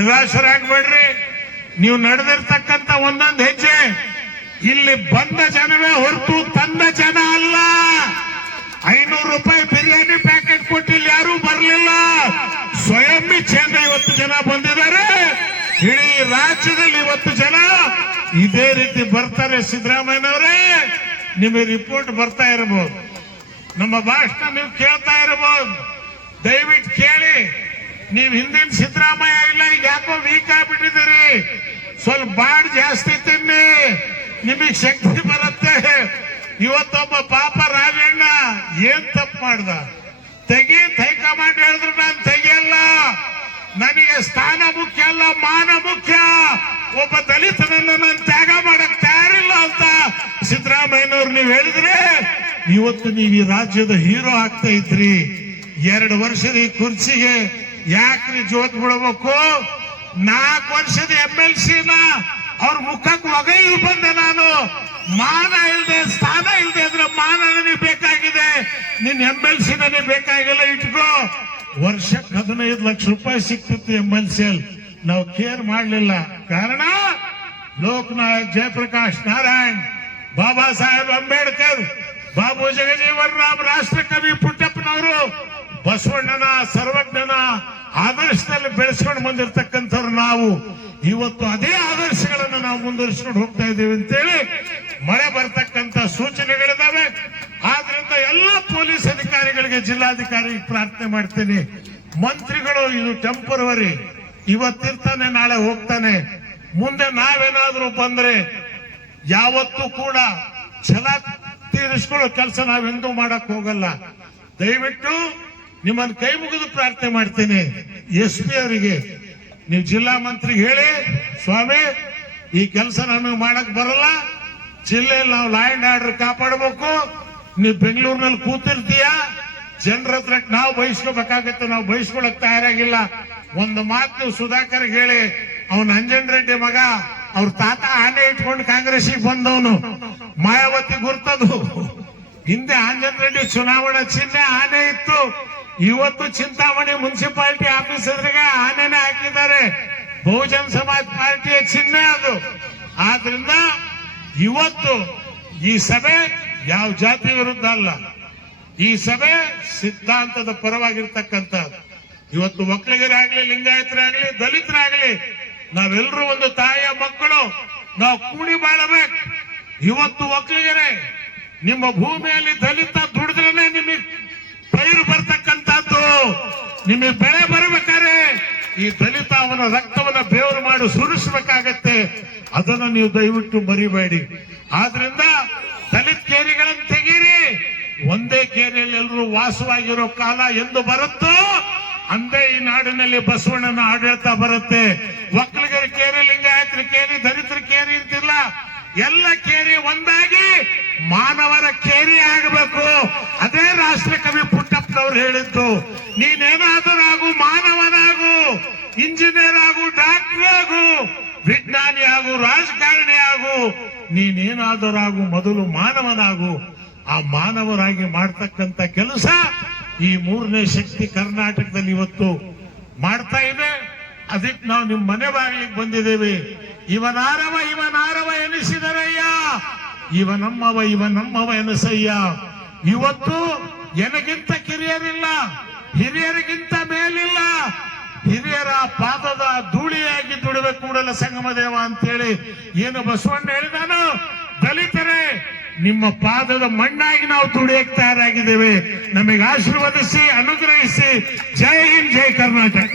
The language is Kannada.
ನಿರಾಶರಾಗಬೇಡ್ರಿ ನೀವು ನಡೆದಿರ್ತಕ್ಕಂತ ಒಂದೊಂದು ಹೆಜ್ಜೆ ಇಲ್ಲಿ ಬಂದ ಜನವೇ ಹೊರತು ತಂದ ಜನ ಅಲ್ಲ. ಐನೂರು ರೂಪಾಯಿ ಬಿರಿಯಾನಿ ಪ್ಯಾಕೆಟ್ ಕೊಟ್ಟು ಇಲ್ಲಿ ಯಾರೂ ಬರಲಿಲ್ಲ. ಸ್ವಯಂ ಇಚ್ಛೆಯಿಂದ ಇವತ್ತು ಜನ ಬಂದಿದ್ದಾರೆ. ಇಡೀ ರಾಜ್ಯದಲ್ಲಿ ಇವತ್ತು ಜನ ಇದೇ ರೀತಿ ಬರ್ತಾರೆ ಸಿದ್ದರಾಮಯ್ಯನವರೇ. ನಿಮಗೆ ರಿಪೋರ್ಟ್ ಬರ್ತಾ ಇರಬಹುದು ನಮ್ಮ ಭಾಷಣ ನೀವು ಕೇಳ್ತಾ ಇರಬಹುದು ದಯವಿಟ್ಟು ಕೇಳಿ. ನೀವು ಹಿಂದಿನ ಸಿದ್ದರಾಮಯ್ಯ ಇಲ್ಲ, ಈಗ ಯಾಕೋ ವೀಕ್ ಆಗ್ಬಿಟ್ಟಿದ್ದೀರಿ? ಸ್ವಲ್ಪ ಬಾಡ್ ಜಾಸ್ತಿ ತಿನ್ನಿ. ನಿಮಗೆ ಶಕ್ತಿ ಬರುತ್ತೆ. ಇವತ್ತೊಬ್ಬ ಪಾಪ ರಾಜಣ್ಣ ಏನ್ ತಪ್ಪು ಮಾಡ್ದ? ತೆಗಿ ಹೈಕಮಾಂಡ್ ಹೇಳಿದ್ರು ನಾನು ತೆಗಿಯಲ್ಲ. ನನಗೆ ಸ್ಥಾನ ಮುಖ್ಯ ಅಲ್ಲ, ಮಾನ ಮುಖ್ಯ. ಒಬ್ಬ ದಲಿತನನ್ನು ನಾನು ತ್ಯಾಗ ಮಾಡಕ್ ತಯಾರಿಲ್ಲ ಅಂತ ಸಿದ್ದರಾಮಯ್ಯನವ್ರು ನೀವು ಹೇಳಿದ್ರೆ, ಇವತ್ತು ನೀವು ಈ ರಾಜ್ಯದ ಹೀರೋ ಆಗ್ತಾ ಇದ್ರಿ. ಎರಡು ವರ್ಷದ ಈ ಕುರ್ಚಿಗೆ ಯಾಕ್ರಿ ಜೋತ್ ಬಿಡಬೇಕು? ನಾಲ್ಕು ವರ್ಷದ ಎಂ ಎಲ್ ಸಿನ ಅವ್ರ ಮುಖಕ್ಕೆ ಒಗೈದು ಬಂದೆ ನಾನು. ಮಾನ ಇಲ್ಲದೆ ಸ್ಥಾನ ಇಲ್ಲದೆ ಅಂದ್ರೆ ಮಾನ ನನಗೆ ಬೇಕಾಗಿದೆ. ನಿನ್ ಎಂ ಎಲ್ ಸಿ ನನಗೆ ಬೇಕಾಗಿಲ್ಲ, ಇಟ್ಕೋ. ವರ್ಷಕ್ಕೆ ಹದಿನೈದು ಲಕ್ಷ ರೂಪಾಯಿ ಸಿಕ್ತಿತ್ತು ಎಂ ಎಲ್ ಸಿ ಅಲ್ಲಿ. ನಾವು ಕೇರ್ ಮಾಡಲಿಲ್ಲ. ಕಾರಣ, ಲೋಕನಾಯಕ್ ಜಯಪ್ರಕಾಶ್ ನಾರಾಯಣ್, ಬಾಬಾ ಸಾಹೇಬ್ ಅಂಬೇಡ್ಕರ್, ಬಾಬು ಜಗಜೀವನ್ ರಾಮ್ ರಾಷ್ಟ್ರಕವಿ ಪುಟ್ಟಪ್ಪನವರು ಬಸವಣ್ಣನ ಸರ್ವಜ್ಞನ ಆದರ್ಶದಲ್ಲಿ ಬೆಳೆಸ್ಕೊಂಡು ಬಂದಿರತಕ್ಕಂಥವ್ರು ನಾವು. ಇವತ್ತು ಅದೇ ಆದರ್ಶಗಳನ್ನು ನಾವು ಮುಂದುವರಿಸಿಕೊಂಡು ಹೋಗ್ತಾ ಇದ್ದೀವಿ ಅಂತೇಳಿ ಮಳೆ ಬರತಕ್ಕಂತ ಸೂಚನೆಗಳಿದಾವೆ. ಆದ್ರಿಂದ ಎಲ್ಲ ಪೊಲೀಸ್ ಅಧಿಕಾರಿಗಳಿಗೆ ಜಿಲ್ಲಾಧಿಕಾರಿ ಪ್ರಾರ್ಥನೆ ಮಾಡ್ತೀನಿ. ಮಂತ್ರಿಗಳು, ಇದು ಟೆಂಪರವರಿ ಇವತ್ತಿರ್ತಾನೆ, ನಾಳೆ ಹೋಗ್ತಾನೆ. ಮುಂದೆ ನಾವೇನಾದ್ರೂ ಬಂದ್ರೆ ಯಾವತ್ತೂ ಕೂಡ ಛಲ ತೀರಿಸ್ಕೊಳ್ಳೋ ಕೆಲಸ ನಾವೆಂದೂ ಮಾಡಕ್ ಹೋಗಲ್ಲ. ದಯವಿಟ್ಟು ನಿಮ್ಮನ್ನು ಕೈ ಮುಗಿದು ಪ್ರಾರ್ಥನೆ ಮಾಡ್ತೀನಿ. ಎಸ್ ಪಿ ಅವರಿಗೆ. ನೀವು ಜಿಲ್ಲಾ ಮಂತ್ರಿಗೆ ಹೇಳಿ, ಸ್ವಾಮಿ, ಈ ಕೆಲಸ ನಮಗೆ ಮಾಡಕ್ ಬರಲ್ಲ. ಜಿಲ್ಲೆಯಲ್ಲಿ ನಾವು ಲಾ ಅಂಡ್ ಆರ್ಡರ್ ಕಾಪಾಡಬೇಕು. ನೀವು ಬೆಂಗಳೂರಿನಲ್ಲಿ ಕೂತಿರ್ತೀಯ. ಜನರ ಹತ್ರ ನಾವು ಬಯಸ್ಕೋಬೇಕಾಗತ್ತೆ, ನಾವು ಬಯಸ್ಕೊಳಕ್ ತಯಾರಾಗಿಲ್ಲ. ಒಂದು ಮಾತು ನೀವು ಸುಧಾಕರ್ ಹೇಳಿ, ಅವನ್ ಅಂಜನ್ ರೆಡ್ಡಿ ಮಗ, ಅವ್ರ ತಾತ ಆನೆ ಇಟ್ಕೊಂಡು ಕಾಂಗ್ರೆಸ್ಸಿಗೆ ಬಂದವನು. ಮಾಯಾವತಿ ಗುರ್ತದು. ಹಿಂದೆ ಆಂಜನ್ ರೆಡ್ಡಿ ಚುನಾವಣಾ ಚಿಹ್ನೆ ಆನೆ ಇತ್ತು. ಇವತ್ತು ಚಿಂತಾಮಣಿ ಮುನ್ಸಿಪಾಲಿಟಿ ಆಫೀಸ್ ಎದುರಿಗೆ ಆನೆನೆ ಹಾಕಿದ್ದಾರೆ. ಬಹುಜನ್ ಸಮಾಜ್ ಪಾರ್ಟಿಯ ಚಿಹ್ನೆ ಅದು. ಆದ್ರಿಂದ ಇವತ್ತು ಈ ಸಭೆ ಯಾವ ಜಾತಿ ವಿರುದ್ಧ ಅಲ್ಲ. ಈ ಸಭೆ ಸಿದ್ಧಾಂತದ ಪರವಾಗಿರ್ತಕ್ಕಂಥದ್ದು. ಇವತ್ತು ಒಕ್ಕಲಿಗರಾಗ್ಲಿ ಲಿಂಗಾಯತರಾಗ್ಲಿ ದಲಿತರಾಗ್ಲಿ ನಾವೆಲ್ಲರೂ ಒಂದು ತಾಯಿಯ ಮಕ್ಕಳು, ನಾವು ಕೂಡಿ ಬಾಳಬೇಕು. ಇವತ್ತು ಒಕ್ಕಲಿಗರೇ, ನಿಮ್ಮ ಭೂಮಿಯಲ್ಲಿ ದಲಿತ ದುಡಿದ್ರೇನೆ ನಿಮಗೆ ನಿಮಗೆ ಬೆಳೆ ಬರಬೇಕಾದ್ರೆ ಈ ದಲಿತ ಅವನ ರಕ್ತವನ್ನ ಬೇವರು ಮಾಡಿ ಸುರಿಸಬೇಕಾಗತ್ತೆ. ಅದನ್ನು ನೀವು ದಯವಿಟ್ಟು ಮರಿಬೇಡಿ. ಆದ್ರಿಂದ ದಲಿತ ಕೇರಿಗಳನ್ನು ತೆಗೀರಿ. ಒಂದೇ ಕೇರಿಯಲ್ಲಿ ಎಲ್ಲರೂ ವಾಸವಾಗಿರೋ ಕಾಲ ಎಂದು ಬರುತ್ತೋ, ಅಂದೇ ಈ ನಾಡಿನಲ್ಲಿ ಬಸವಣ್ಣನ ಆಡಳಿತ ಬರುತ್ತೆ. ಒಕ್ಕಲಿಗರ ಕೇರಿ ಲಿಂಗಾಯತ್ರಿ ಕೇರಿ, ದಲಿತರ ಕೇರಿ ಅಂತಿಲ್ಲ. ಎಲ್ಲ ಕೇರಿ ಒಂದಾಗಿ ಮಾನವರ ಕೇರಿ ಆಗಬೇಕು. ಅದೇ ರಾಷ್ಟ್ರಕವಿ ಪುಟ್ಟಪ್ಪನವ್ರು ಹೇಳಿದ್ದು. ನೀನೇನಾದರೂ ಆಗು, ಮಾನವನಾಗು, ಇಂಜಿನಿಯರ್ ಆಗು, ಡಾಕ್ಟರ್ ಆಗು, ವಿಜ್ಞಾನಿ ಆಗು, ರಾಜಕಾರಣಿ ಆಗು, ನೀನೇನಾದರೂ ಆಗು, ಮೊದಲು ಮಾನವನಾಗು. ಆ ಮಾನವರಾಗಿ ಮಾಡ್ತಕ್ಕಂಥ ಕೆಲಸ ಈ ಮೂರನೇ ಶಕ್ತಿ ಕರ್ನಾಟಕದಲ್ಲಿ ಇವತ್ತು ಮಾಡ್ತಾ ಇದೆ. ಅದಕ್ಕೆ ನಾವು ನಿಮ್ಮ ಮನೆ ಬಾಗಿಲಿಗೆ ಬಂದಿದ್ದೇವೆ. ಇವನಾರವ ಇವನಾರವ ಎನಿಸಿದರಯ್ಯ. ಇವ ನಮ್ಮವ ಇವ ನಮ್ಮವ ಎನಸಯ್ಯ. ಇವತ್ತು ಎನಗಿಂತ ಕಿರಿಯರಿಲ್ಲ, ಹಿರಿಯರಿಗಿಂತ ಮೇಲಿಲ್ಲ. ಹಿರಿಯರ ಪಾದದ ಧೂಳಿಯಾಗಿ ದುಡಿಬೇಕು ಕೂಡಲ ಸಂಗಮದೇವ ಅಂತೇಳಿ ಏನು ಬಸವಣ್ಣ ಹೇಳಿದಾನು? ದಲಿತರೇ, ನಿಮ್ಮ ಪಾದದ ಮಣ್ಣಾಗಿ ನಾವು ತುಡಿಯಕ್ಕೆ ತಯಾರಾಗಿದ್ದೇವೆ. ನಮಗೆ ಆಶೀರ್ವದಿಸಿ, ಅನುಗ್ರಹಿಸಿ. ಜೈ ಹಿಂದ್, ಜೈ ಕರ್ನಾಟಕ.